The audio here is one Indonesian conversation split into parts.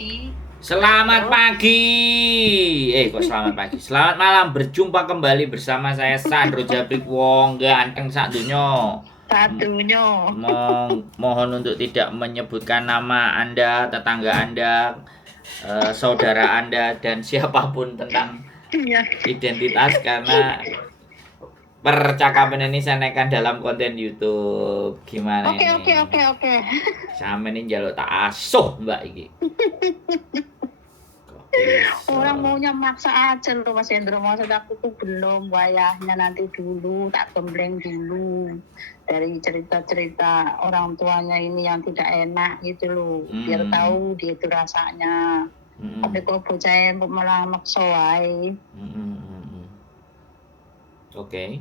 pagi. Selamat Halo. pagi. Kok selamat pagi? Selamat malam. Berjumpa kembali bersama saya Sandro Jabrik Wong ganteng sak dunyo. Satunya. Mohon untuk tidak menyebutkan nama Anda, tetangga Anda, saudara Anda dan siapapun tentang Iya. identitas karena percakapan ini saya naikkan dalam konten YouTube. Gimana Oke, oke, ini? oke, oke. Sama ini jaluk tak asuh Mbak iki. Kok Orang bisa? maunya maksa aja loh Mas Hendro. Maksud aku tuh belum wayahnya, nanti dulu tak gembleng dulu dari cerita-cerita orang tuanya ini yang tidak enak gitu loh, biar tahu dia itu rasanya. Tapi kok bocah malah maksa wae. Oke.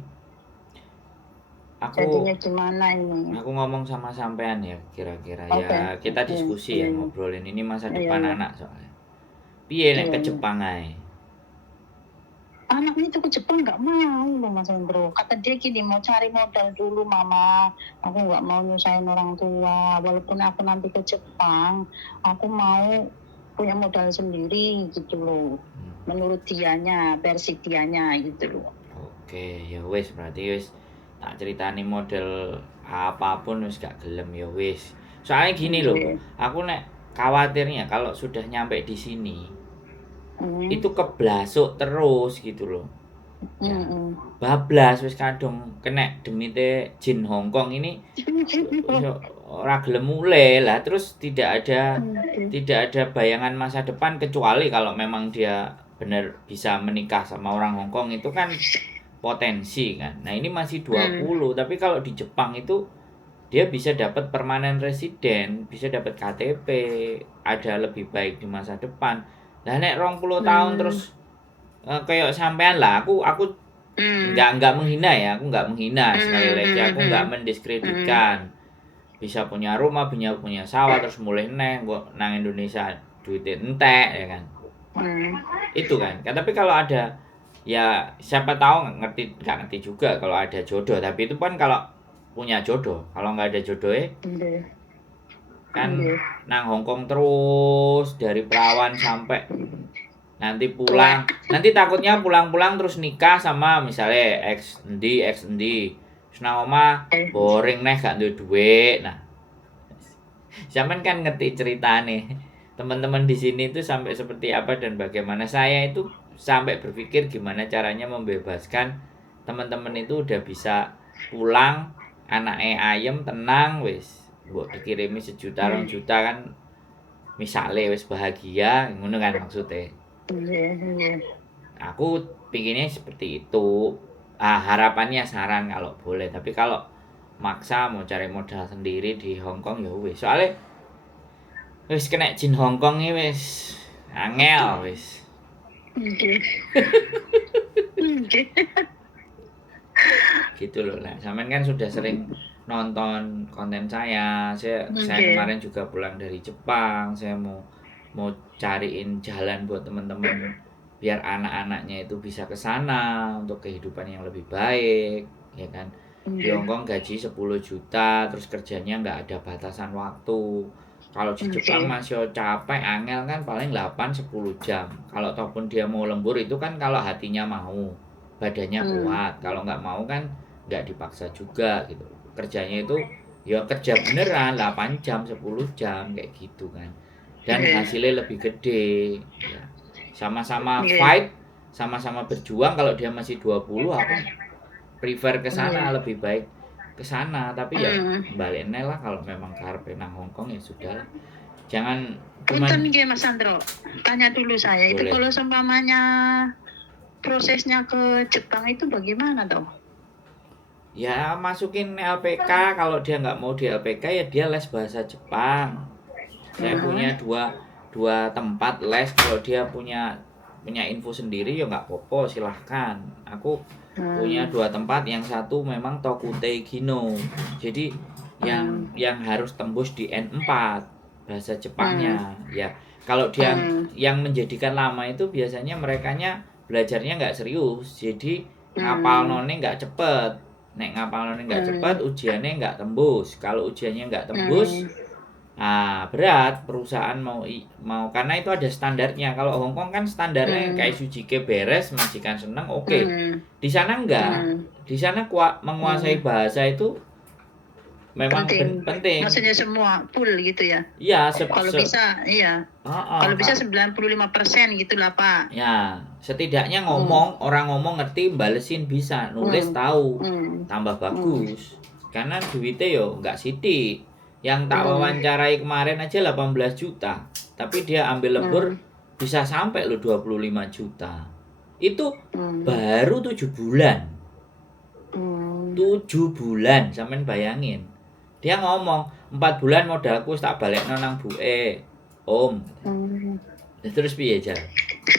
Jadinya gimana ini? Aku ngomong sama sampean ya kira-kira Oke. ya kita diskusi ya ngobrolin ini masa depan anak soalnya. Piye nek ke Jepang ae? Anaknya itu ke Jepang nggak mau loh Mas Hendro. Kata dia gini, mau cari modal dulu mama. Aku nggak mau nyusahin orang tua. Walaupun aku nanti ke Jepang, aku mau punya modal sendiri gitu loh. Menurut dianya, versi dianya gitu loh. Oke, ya wis berarti wis tak ceritani model apapun wis gak gelem ya wis. Soalnya gini loh, aku nek khawatirnya kalau sudah nyampe di sini itu keblasuk terus gitu loh. Ya, bablas wis kadung kena demite jin Hongkong ini ora gelem mulai lah, terus tidak ada bayangan masa depan kecuali kalau memang dia benar bisa menikah sama orang Hongkong itu kan potensi kan. Nah, ini masih 20, tapi kalau di Jepang itu dia bisa dapat permanen resident, bisa dapat KTP, ada lebih baik di masa depan. Lah nek 20 tahun terus kayak sampean lah, aku nggak menghina ya, aku nggak menghina, sekali lagi aku nggak mendiskreditkan. Bisa punya rumah, punya sawah terus mulai nang Indonesia duitnya entek ya kan. Itu kan. Tapi kalau ada ya siapa tahu nggak ngerti juga kalau ada jodoh, tapi itu kan kalau punya jodoh. Kalau nggak ada jodoh kan nang Hongkong terus dari perawan sampai nanti pulang, nanti takutnya pulang-pulang terus nikah sama misalnya ex endi terus nang omah boring nih gak duwe duit. Nah, zaman kan ngerti cerita nih teman-teman di sini itu sampai seperti apa dan bagaimana. Saya itu sampai berpikir gimana caranya membebaskan teman-teman itu udah bisa pulang anaknya ayem tenang wis mbok dikirimi 1 juta 2 juta kan misalnya wis bahagia ngono kan maksudnya. Aku pinginnya seperti itu. Harapannya saran kalau boleh, tapi kalau maksa mau cari modal sendiri di Hongkong ya wis. Soalnya wis kena jin Hongkong ini wis angel wis. Gitu loh lah. Sampean kan sudah sering nonton konten saya. Saya kemarin juga pulang dari Jepang. Saya mau cariin jalan buat teman-teman biar anak-anaknya itu bisa ke sana untuk kehidupan yang lebih baik, ya kan. Di Hongkong gaji 10 juta, terus kerjanya nggak ada batasan waktu. Kalau di Jepang masih capek, angel kan paling 8-10 jam. Kalau ataupun dia mau lembur itu kan kalau hatinya mau, badannya kuat. Kalau nggak mau kan nggak dipaksa juga gitu. Kerjanya itu ya kerja beneran 8 jam, 10 jam kayak gitu kan. Dan hasilnya lebih gede ya. Sama-sama fight, sama-sama berjuang. Kalau dia masih 20 aku prefer ke sana, lebih baik ke sana. Tapi ya baliknya lah kalau memang karepe nang Hongkong ya sudah. Jangan Punten nggih Mas Sandro. Tanya dulu saya, boleh. itu kalau seumpamanya prosesnya ke Jepang itu bagaimana toh? Ya masukin LPK, kalau dia nggak mau di LPK ya dia les bahasa Jepang. Saya punya dua tempat les. Kalau dia punya info sendiri ya nggak apa-apa, silahkan. Aku punya 2 tempat, yang satu memang Tokutei Gino, jadi yang harus tembus di N4 bahasa Jepangnya ya. Kalau dia yang menjadikan lama itu biasanya merekanya belajarnya nggak serius, jadi ngapal none nggak cepet. Nek ngapal none nggak cepet, ujiannya nggak tembus. Kalau ujiannya nggak tembus, Berat perusahaan mau karena itu ada standarnya. Kalau Hong Kong kan standarnya kayak Sujike beres, majikan seneng, oke. Di sana enggak. Di sana menguasai bahasa itu memang penting. Maksudnya semua full gitu ya. Iya, kalau bisa iya. Kalau bisa 95% gitulah, Pak. Ya, setidaknya orang ngomong ngerti, balesin bisa, nulis tahu. Tambah bagus. Karena duitnya yo enggak sidik. Yang tak wawancarai kemarin aja 18 juta. Tapi dia ambil lembur bisa sampai lo 25 juta. Itu baru 7 bulan. 7 bulan, sampean bayangin. Dia ngomong, 4 bulan modalku tak balik nang buke. Om. Terus piye jar?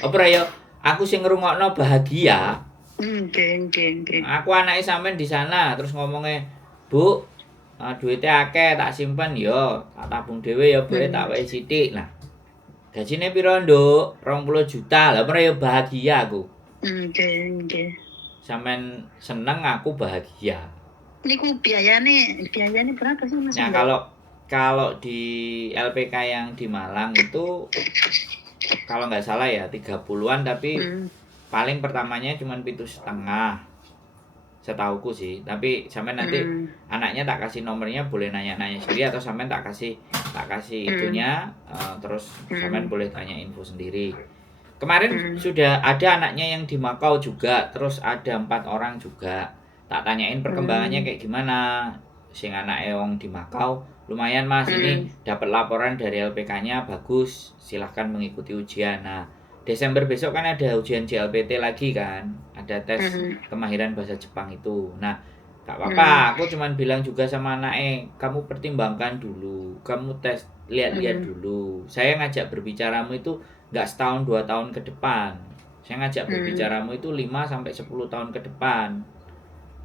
Apa ya? Aku sing ngrungokno bahagia. Aku anake sampean di sana terus ngomongnya, "Bu, duitnya akeh tak simpen yo, tak tabung dhewe ya boleh tak wae sithik." Nah, gajine piro, Nduk? 20 juta. Lah ora ya bahagia aku. Sampean seneng aku bahagia. Niku biayane berapa sih Mas? Nah, kalau di LPK yang di Malang itu kalau nggak salah ya 30-an tapi paling pertamanya cuma 7,5. Setauku sih, tapi sampai nanti anaknya tak kasih nomornya, boleh nanya-nanya sendiri atau sampai tak kasih itunya, terus sampai boleh tanya info sendiri. Kemarin sudah ada anaknya yang di Makau juga, terus ada 4 orang juga. Tak tanyain perkembangannya kayak gimana. Sing anake wong di Makau, lumayan Mas, ini dapat laporan dari LPK-nya bagus, silahkan mengikuti ujian. Nah, Desember besok kan ada ujian JLPT lagi kan, ada tes kemahiran bahasa Jepang itu. Nah, gak apa-apa, aku cuman bilang juga sama anaknya, kamu pertimbangkan dulu, kamu tes, lihat-lihat dulu. Saya ngajak berbicaramu itu gak setahun 2 tahun ke depan. Saya ngajak berbicaramu itu 5-10 tahun ke depan.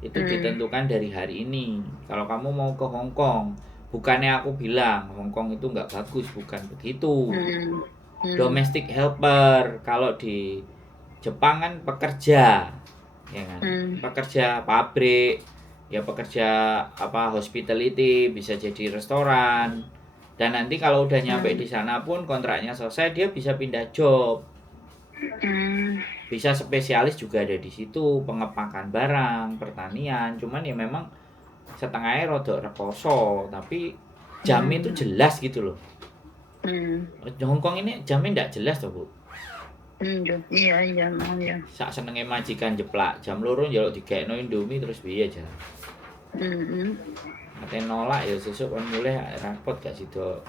Itu ditentukan dari hari ini. Kalau kamu mau ke Hong Kong, bukannya aku bilang Hong Kong itu gak bagus, bukan begitu. Domestic helper, kalau di Jepang kan pekerja, ya kan, pekerja pabrik, ya pekerja hospitality, bisa jadi restoran, dan nanti kalau udah nyampe di sana pun kontraknya selesai dia bisa pindah job, bisa spesialis juga ada di situ, pengepakan barang, pertanian, cuman ya memang setengahnya rodok rekoso, tapi jamnya itu jelas gitu loh. Hong Kong ini jamnya ndak jelas toh, Bu. Iya. Sak senenge majikan jeplak, jam 2 njaluk digekno Indomie terus piye aja. Ate nolak ya sesuk kon mulih repot gak sido.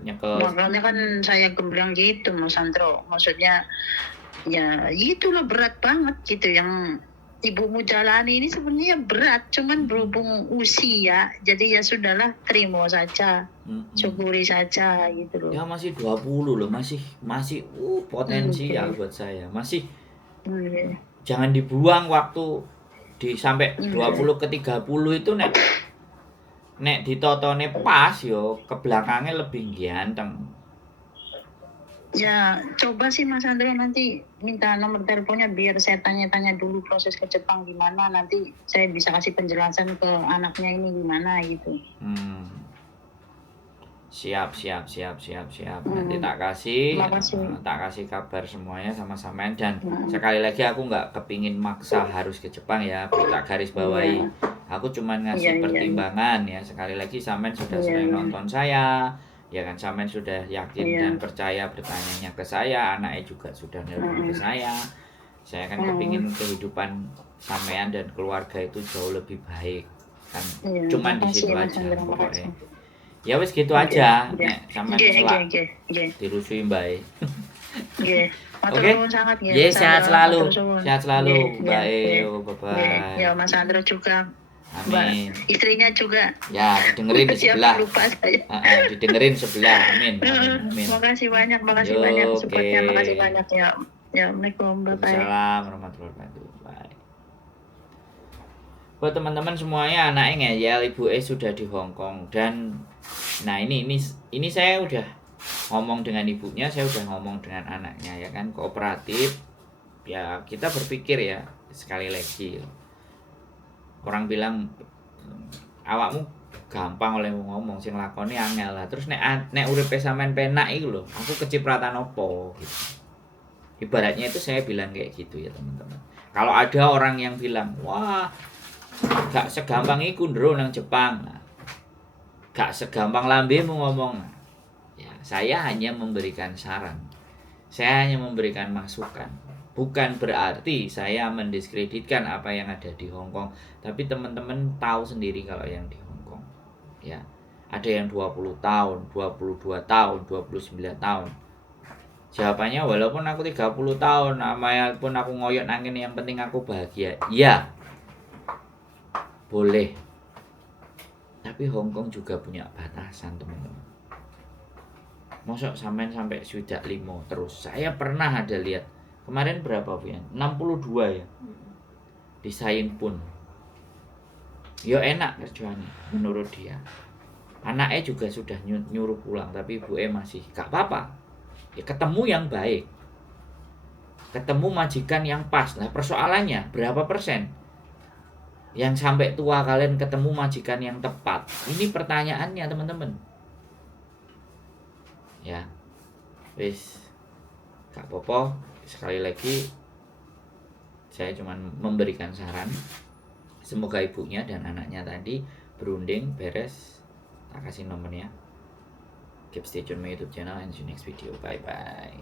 Nyekel. Makanya kan saya bilang gitu Mas Sandro. Maksudnya ya itulah berat banget gitu yang ibumu jalani ini sebenarnya berat, cuman berhubung usia, jadi ya sudahlah, terima saja, syukuri saja gitu loh. Ya masih 20 loh, masih potensial buat saya, masih jangan dibuang waktu sampai 20 ke 30 itu nek ditotone pas yo ke belakangnya lebih ganteng. Ya, coba sih Mas Andro nanti minta nomor teleponnya biar saya tanya-tanya dulu proses ke Jepang gimana, nanti saya bisa kasih penjelasan ke anaknya ini gimana gitu. Siap. Nanti tak kasih kabar semuanya sama-sama, dan sekali lagi aku nggak kepingin maksa harus ke Jepang ya, tak garis bawahi. Aku cuman ngasih pertimbangan ya. Sekali lagi sampean sudah sering nonton saya. Ya kan, sampean sudah yakin dan percaya bertanyanya ke saya, anaknya juga sudah nelpon ke saya. Saya kan kepingin kehidupan sampean dan keluarga itu jauh lebih baik kan. Cuman di situ aja pokoknya. Ya wis gitu aja, nek sampean selak dirusui Mbak. Oke. Ya, sehat selalu. Mbak. Bye. Ya Mas Andro juga. Amin. Istrinya juga. Ya, dengerin di sebelah. Lupa saya. Didengerin sebelah. Amin. Makasih banyak supportnya, makasih banyak ya. Ya, Assalamualaikum, bye. Assalamualaikum warahmatullahi wabarakatuh. Bye. Buat teman-teman semuanya, anaknya ngeyel, ibu sudah di Hong Kong, dan nah ini saya udah ngomong dengan ibunya, saya udah ngomong dengan anaknya ya kan, kooperatif. Ya, kita berpikir ya, sekali lagi orang bilang awakmu gampang oleh ngomong sing lakoni angel lah. Terus nek uripe sampean penak iku lho, aku kecipratan opo gitu. Ibaratnya itu saya bilang kayak gitu ya teman-teman. Kalau ada orang yang bilang, wah gak segampang iku ndro nang Jepang. Nah, gak segampang lambemu ngomong. Nah, ya, saya hanya memberikan saran. Saya hanya memberikan masukan. Bukan berarti saya mendiskreditkan apa yang ada di Hong Kong, tapi teman-teman tahu sendiri kalau yang di Hong Kong. Ya. Ada yang 20 tahun, 22 tahun, 29 tahun. Jawabannya walaupun aku 30 tahun, pun aku ngoyok nangin yang penting aku bahagia. Iya. Boleh. Tapi Hong Kong juga punya batasan, teman-teman. Mosok sampai sudah 5 terus. Saya pernah ada lihat. Kemarin berapa, Bu ya? 62 ya. Di Sayin pun. Yo enak kerjaannya menurut dia. Anaknya juga sudah nyuruh pulang, tapi ibunya masih gak apa-apa. Ya ketemu yang baik. Ketemu majikan yang pas. Nah, persoalannya berapa persen yang sampai tua kalian ketemu majikan yang tepat? Ini pertanyaannya, teman-teman. Ya. Wis gak apa-apa. Sekali lagi saya cuma memberikan saran. Semoga ibunya dan anaknya tadi berunding beres. Tak kasih nomornya. Keep stay tune my YouTube channel and see you next video. Bye bye.